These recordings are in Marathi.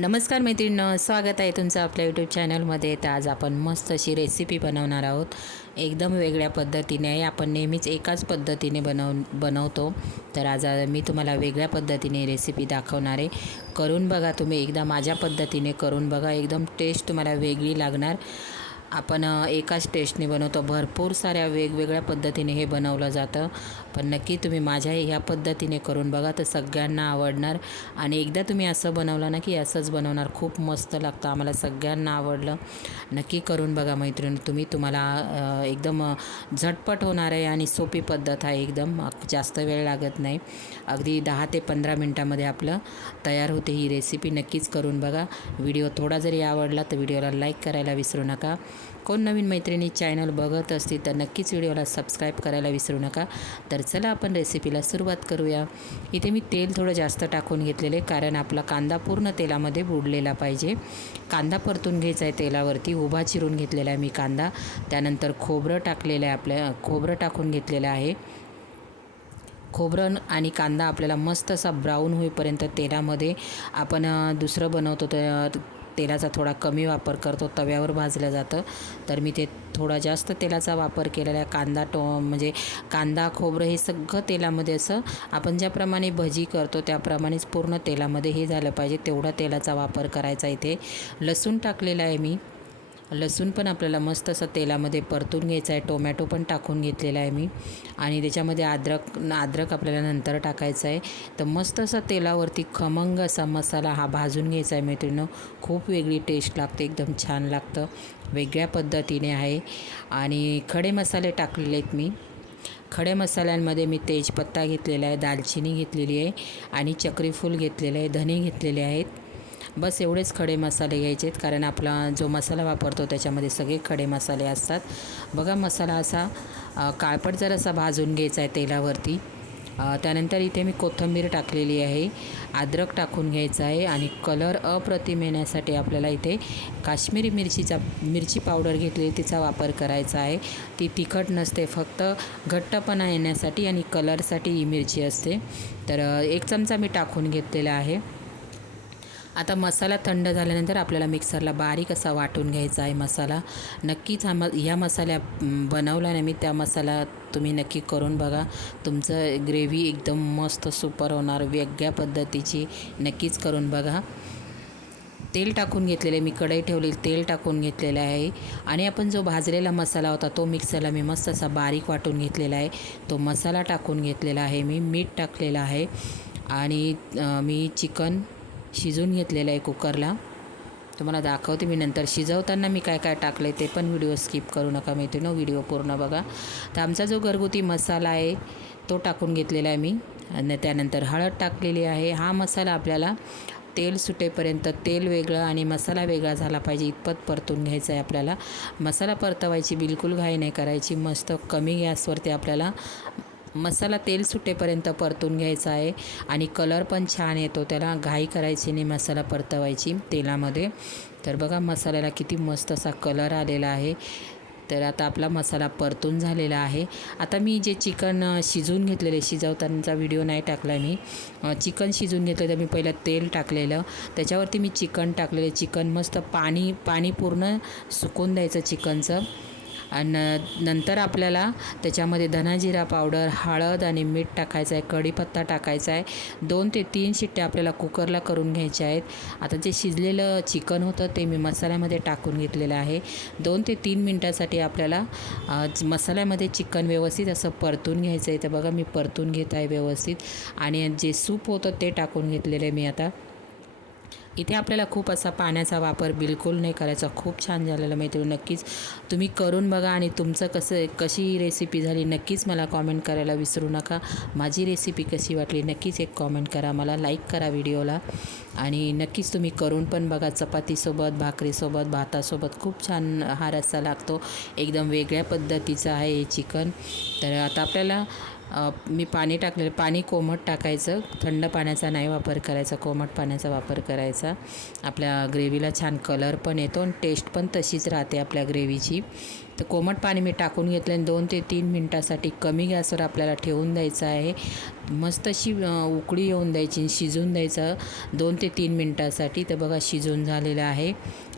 नमस्कार मैत्रिणींनो स्वागत आहे तुमचं आपल्या यूट्यूब चॅनलमध्ये तर आज आपण मस्त अशी रेसिपी बनवणार आहोत. एकदम वेगळ्या पद्धतीने आहे आपण नेहमीच एकाच पद्धतीने बनव बनवतो. तर आज मी तुम्हाला वेगळ्या पद्धतीने रेसिपी दाखवणार आहे. करून बघा तुम्ही एकदा माझ्या पद्धतीने करून बघा. एकदम टेस्ट तुम्हाला वेगळी लागणार. आपण एका एकाच टेस्टने बनवतो. भरपूर साऱ्या वेगवेगळ्या पद्धतीने हे बनवलं जातं. पण नक्की तुम्ही माझ्या ह्या पद्धतीने करून बघा तर सगळ्यांना आवडणार. आणि एकदा तुम्ही असं बनवलं ना की असंच बनवणार. खूप मस्त लागतं आम्हाला सगळ्यांना आवडलं. नक्की करून बघा मैत्रीण तुम्ही तुम्हाला एकदम झटपट होणार आहे आणि सोपी पद्धत आहे एकदम. जास्त वेळ लागत नाही. अगदी दहा ते पंधरा मिनटामध्ये आपलं तयार होते ही रेसिपी. नक्कीच करून बघा. व्हिडिओ थोडा जरी आवडला तर व्हिडिओला लाईक करायला विसरू नका. कोण नवीन मैत्रिणी चॅनल बघत असतील तर नक्कीच व्हिडिओला सबस्क्राईब करायला विसरू नका. तर चला आपण रेसिपीला सुरुवात करूया. इथे मी तेल थोडं जास्त टाकून घेतलेले कारण आपला कांदा पूर्ण तेलामध्ये बुडलेला पाहिजे. कांदा परतून घ्यायचा आहे तेलावरती उभा चिरून घेतलेला आहे मी कांदा. त्यानंतर खोबरं टाकलेलं आहे आपल्या खोबरं टाकून घेतलेलं आहे. खोबरं आणि कांदा आपल्याला मस्त असा ब्राऊन होईपर्यंत तेलामध्ये आपण दुसरं बनवतो तर तेलाचा थोडा कमी वापर करतो तव्यावर भाजलं जातं. तर मी ते थोडा जास्त तेलाचा वापर केलेला आहे. कांदा टो म्हणजे कांदा खोबरं हे सगळं तेलामध्ये असं आपण ज्याप्रमाणे भजी करतो त्याप्रमाणेच पूर्ण तेलामध्ये हे झालं पाहिजे. तेवढा तेलाचा वापर करायचा इथे. लसूण टाकलेला आहे मी. लसूण पण आपल्याला मस्त असं तेलामध्ये परतून घ्यायचं आहे. टोमॅटो पण टाकून घेतलेला आहे मी. आणि त्याच्यामध्ये अद्रक अद्रक आपल्याला नंतर टाकायचं आहे. तर मस्त असा तेलावरती खमंग असा मसाला हा भाजून घ्यायचा आहे मैत्रिणीनं. खूप वेगळी टेस्ट लागते एकदम छान लागतं. वेगळ्या पद्धतीने आहे. आणि खडे मसाले टाकलेले आहेत मी. खडे मसाल्यांमध्ये मी तेजपत्ता घेतलेला आहे दालचिनी घेतलेली आहे आणि चक्रीफूल घेतलेलं आहे धने घेतलेले आहेत. बस एवढेच खडे मसाले घ्यायचे आहेत कारण आपला जो मसाला वापरतो त्याच्यामध्ये सगळे खडे मसाले असतात. बघा मसाला असा काळपट जर असा भाजून घ्यायचा आहे तेलावरती त्यानंतर इथे मी कोथिंबीर टाकलेली आहे अद्रक टाकून घ्यायचं आहे आणि कलर अप्रतिम येण्यासाठी आपल्याला इथे काश्मीरी मिरचीचा मिरची पावडर घेतलेली तिचा वापर करायचा आहे. ती तिखट नसते फक्त घट्टपणा येण्यासाठी आणि कलरसाठी ही मिरची असते. तर एक चमचा मी टाकून घेतलेला आहे. आता मसाला थंड झाल्यानंतर आपल्याला मिक्सरला बारीक असा वाटून घ्यायचा आहे मसाला. नक्कीच हा म ह्या मसाल्या बनवला नाही मी त्या मसाला तुम्ही नक्की करून बघा. तुमचं ग्रेव्ही एकदम मस्त सुपर होणार वेगळ्या पद्धतीची नक्कीच करून बघा. तेल टाकून घेतलेले मी कढई ठेवली तेल टाकून घेतलेलं आहे. आणि आपण जो भाजलेला मसाला होता तो मिक्सरला मी मस्त असा बारीक वाटून घेतलेला आहे. तो मसाला टाकून घेतलेला आहे मी मीठ टाकलेलं आहे. आणि मी चिकन शिजून घेतलेला आहे कुकरला. तुम्हाला दाखवते मी नंतर शिजवताना मी काय काय टाकलं आहे ते पण व्हिडिओ स्किप करू नका मैत्रिणी व्हिडिओ पूर्ण बघा. तर आमचा जो घरगुती मसाला आहे तो टाकून घेतलेला आहे मी. आणि त्यानंतर हळद टाकलेली आहे. हा मसाला आपल्याला तेल सुटेपर्यंत तेल वेगळं आणि मसाला वेगळा झाला पाहिजे इतपत परतून घ्यायचं आहे आपल्याला. मसाला परतवायची बिलकुल घाई नाही करायची मस्त कमी गॅसवरती आपल्याला मसाला तेल सुटेपर्यंत परतून घ्यायचा आहे आणि कलर पण छान येतो. त्याला घाई करायची नाही मसाला परतवायची तेलामध्ये. तर बघा मसाल्याला किती मस्त असा कलर आलेला आहे. तर आता आपला मसाला परतून झालेला आहे. आता मी जे चिकन शिजून शिजवून घेतलेले शिजवतानाचा व्हिडिओ नाही टाकला मी. चिकन शिजून घेतलं तर मी पहिलं तेल टाकलेलं. त्याच्यावरती मी चिकन टाकलेलं. चिकन मस्त पाणी पाणी पूर्ण सुकून द्यायचं चिकनचं. आणि नंतर आपल्याला त्याच्यामध्ये धनाजिरा पावडर हळद आणि मीठ टाकायचं आहे कढीपत्ता टाकायचा आहे. दोन ते तीन शिट्ट्या आपल्याला कुकरला करून घ्यायच्या आहेत. आता जे शिजलेलं चिकन होतं ते मी मसाल्यामध्ये टाकून घेतलेलं आहे. दोन ते तीन मिनटासाठी आपल्याला मसाल्यामध्ये चिकन व्यवस्थित असं परतून घ्यायचं आहे. तर बघा मी परतून घेत आहे व्यवस्थित. आणि जे सूप होतं ते टाकून घेतलेलं आहे मी आता. इथे आपल्याला खूप असा पाण्याचा वापर बिलकुल नाही करायचा. खूप छान झालेला मैत्रिणी. नक्कीच तुम्ही करून बघा आणि तुमचं कसं कशी रेसिपी झाली नक्कीच मला कॉमेंट करायला विसरू नका. माझी रेसिपी कशी वाटली नक्कीच एक कॉमेंट करा. मला लाईक करा व्हिडिओला आणि नक्कीच तुम्ही करून पण बघा. चपातीसोबत भाकरीसोबत भातासोबत खूप छान हा रस्सा लागतो. एकदम वेगळ्या पद्धतीचा आहे हे चिकन तर आता आपल्याला मी पाणी टाकलेलं पाणी कोमट टाकायचं. थंड पाण्याचा नाही वापर करायचा कोमट पाण्याचा वापर करायचा. आपल्या ग्रेव्हीला छान कलर पण येतो आणि टेस्ट पण तशीच राहते आपल्या ग्रेव्हीची. तर कोमट पाणी मी टाकून घेतलं आणि दोन ते तीन मिनटासाठी कमी गॅसवर आपल्याला ठेवून द्यायचं आहे. मस्त अशी उकळी येऊन द्यायची शिजून द्यायचं दोन ते तीन मिनटासाठी. तर बघा शिजून झालेलं आहे.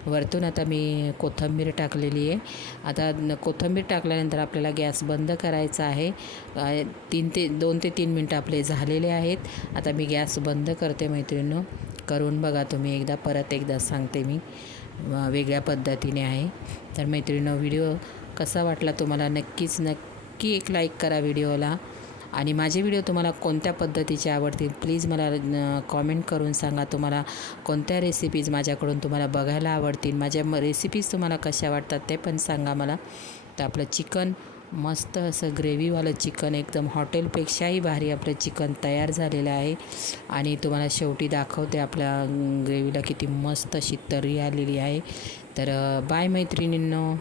वरतून आता मी कोथिंबीर टाकलेली आहे. आता न- कोथिंबीर टाकल्यानंतर आपल्याला गॅस बंद करायचा आहे. तीन ते दोन ते तीन मिनटं आपले झालेले आहेत. आता मी गॅस बंद करते मैत्रिणीनं. करून बघा तुम्ही एकदा परत एकदा सांगते मी. वेगळ्या पद्धतीने आहे. तर मैत्रिणीनं व्हिडिओ कसा वाटला तुम्हाला? नक्कीच नक्की एक लाईक करा व्हिडिओला. आणि माझे व्हिडिओ तुम्हाला कोणत्या पद्धतीचे आवडतील प्लीज मला कॉमेंट करून सांगा. तुम्हाला कोणत्या रेसिपीज माझ्याकडून तुम्हाला बघायला आवडतील माझ्या म रेसिपीज तुम्हाला कशा वाटतात ते पण सांगा मला. तर आपलं चिकन मस्त असं ग्रेव्हीवालं चिकन एकदम हॉटेलपेक्षाही भारी आपलं चिकन तयार झालेलं आहे. आणि तुम्हाला शेवटी दाखवते आपल्या ग्रेव्हीला किती मस्त अशी तर्री आलेली आहे. तर बाय मैत्रिणींनो.